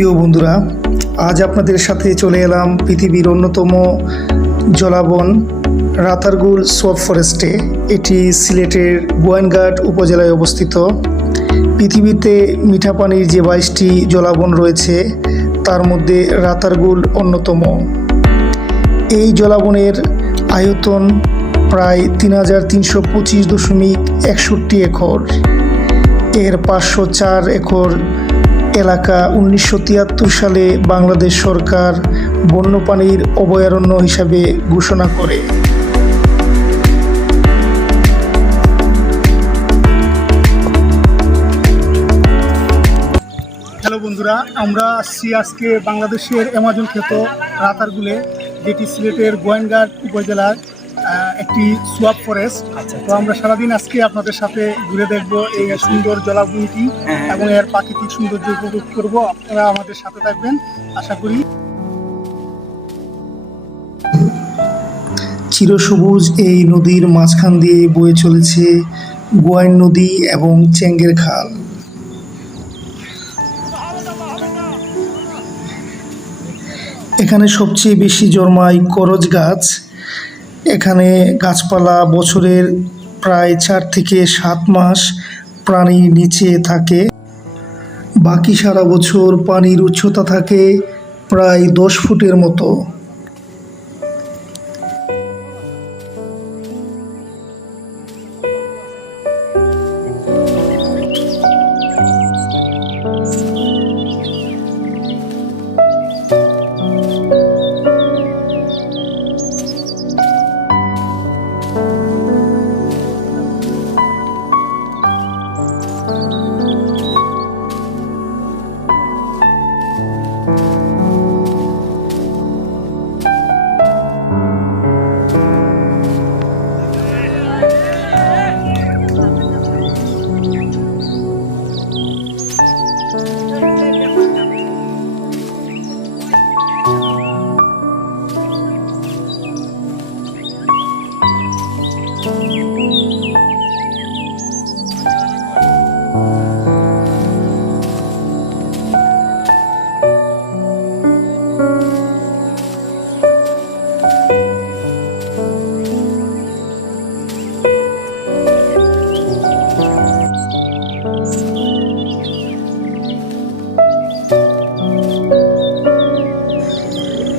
প্রিয় বন্ধুরা, আজ আপনাদের সাথে চলে এলাম পৃথিবীর অন্যতম জলাবন রাতারগুল সোয়াপ ফরেস্টে। এটি সিলেটের গোয়াইনঘাট উপজেলায় অবস্থিত। পৃথিবীতে মিঠা পানির যে 22টি জলাবন রয়েছে তার মধ্যে রাতারগুল অন্যতম। এই জলাবনের আয়তন প্রায় ৩৩২৫.৬১ একর। এর ৫০৪ একর এলাকা ১৯৭৩ সালে বাংলাদেশ সরকার বন্যপ্রাণীর অভয়ারণ্য হিসাবে ঘোষণা করে। হ্যালো বন্ধুরা, আমরা আসছি আজকে বাংলাদেশের অ্যামাজন খ্যাত রাতারগুলে, যেটি সিলেটের গোয়াইনঘাট উপজেলার একটি সোয়াপ ফরেস্ট। তো আমরা সারাদিন আজকে আপনাদের সাথে ঘুরে দেখব এই সুন্দর জলাভূমিটি এবং এর প্রাকৃতিক সৌন্দর্য উপভোগ করব। আপনারা আমাদের সাথে থাকবেন আশা করি। চিরসবুজ এই নদীর মাঝখান দিয়ে বয়ে চলেছে গোয়াইন নদী এবং চেঙ্গের খাল। এখানে সবচেয়ে বেশি জন্মায় করজ গাছ। এখানে গাছপালা বছরের প্রায় 4 থেকে 7 মাস পানির নিচে থাকে, বাকি সারা বছর পানির উচ্চতা থাকে প্রায় 10 ফুটের মতো।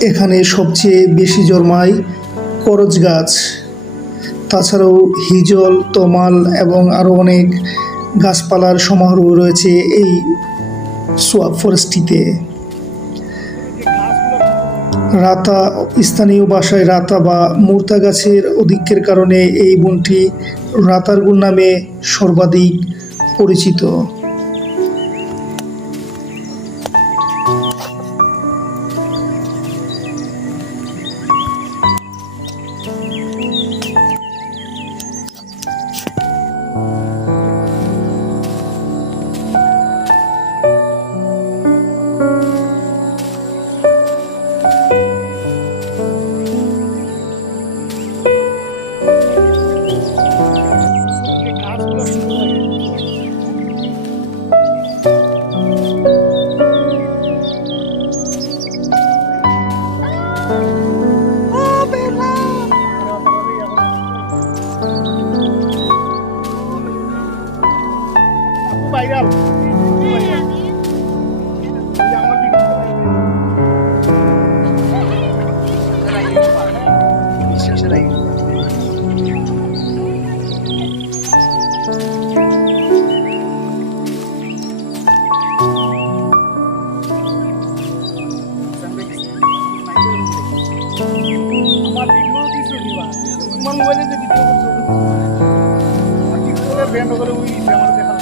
এখানে সবচেয়ে বেশি জন্মায় করজ গাছ, তাছাড়াও হিজল, তমাল এবং আরও অনেক গাছপালার সমারোহ রয়েছে এই সোয়াপ ফরেস্টটিতে। রাতা, স্থানীয় ভাষায় রাতা বা মুর্তা গাছের অধিক্যের কারণে এই বনটি রাতারগুল নামে সর্বাধিক পরিচিত। ভাইরাল আমার ভিডিও কিছু দিবা, তোমার মোবাইলে যে ভিডিও করছো আমার টিকটকের ব্যান্ড করে ওই আমার দেখা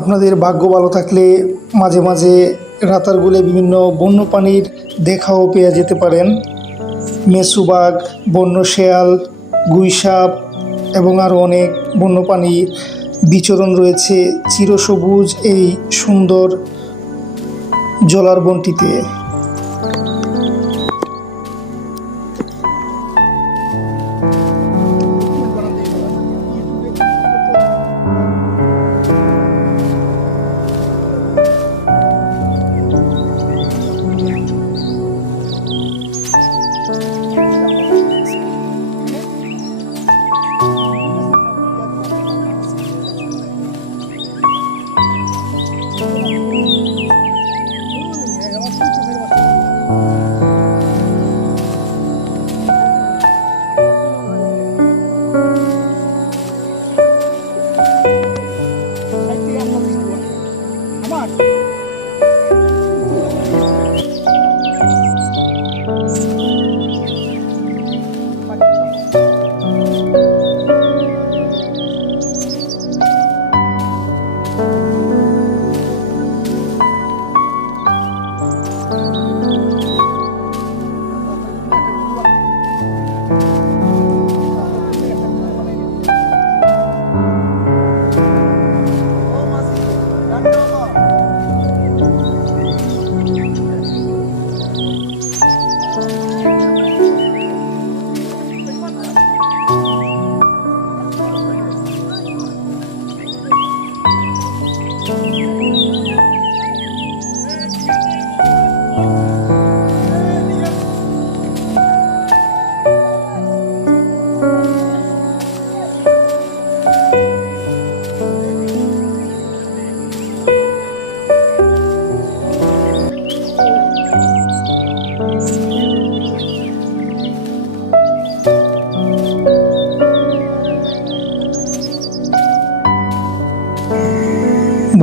আপনাদের ভাগ্য ভালো থাকলে মাঝে মাঝে রাতারগুলে বিভিন্ন বন্যপ্রাণীর দেখাও পেয়ে যেতে পারেন। মেসুবাঘ, বন্য শেয়াল, গুইসাপ এবং আরও অনেক বন্যপ্রাণীর বিচরণ রয়েছে চিরসবুজ এই সুন্দর জলার বনটিতে।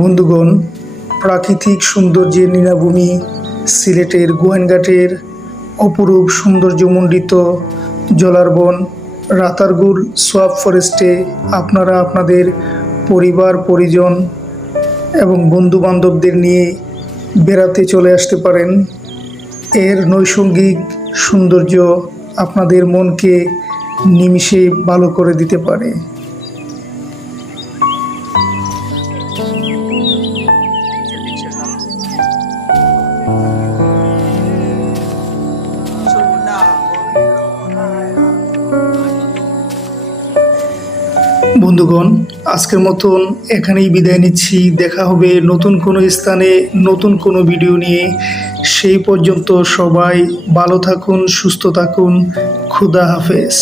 বন্ধুগণ, প্রাকৃতিক সৌন্দর্যের নীলাভূমি সিলেটের গোয়েনঘাটের অপরূপ সৌন্দর্যমণ্ডিত জলার বন রাতারগুল সোয়াব ফরেস্টে আপনারা আপনাদের পরিবার পরিজন এবং বন্ধু বান্ধবদের নিয়ে বেড়াতে চলে আসতে পারেন। এর নৈসর্গিক সৌন্দর্য আপনাদের মনকে নিমিষে ভালো করে দিতে পারে। বন্ধুগণ, আজকের মতন এখানেই বিদায় নিচ্ছি। দেখা হবে নতুন কোনো স্থানে নতুন কোনো ভিডিও নিয়ে। সেই পর্যন্ত সবাই ভালো থাকুন, সুস্থ থাকুন। খুদা হাফেজ।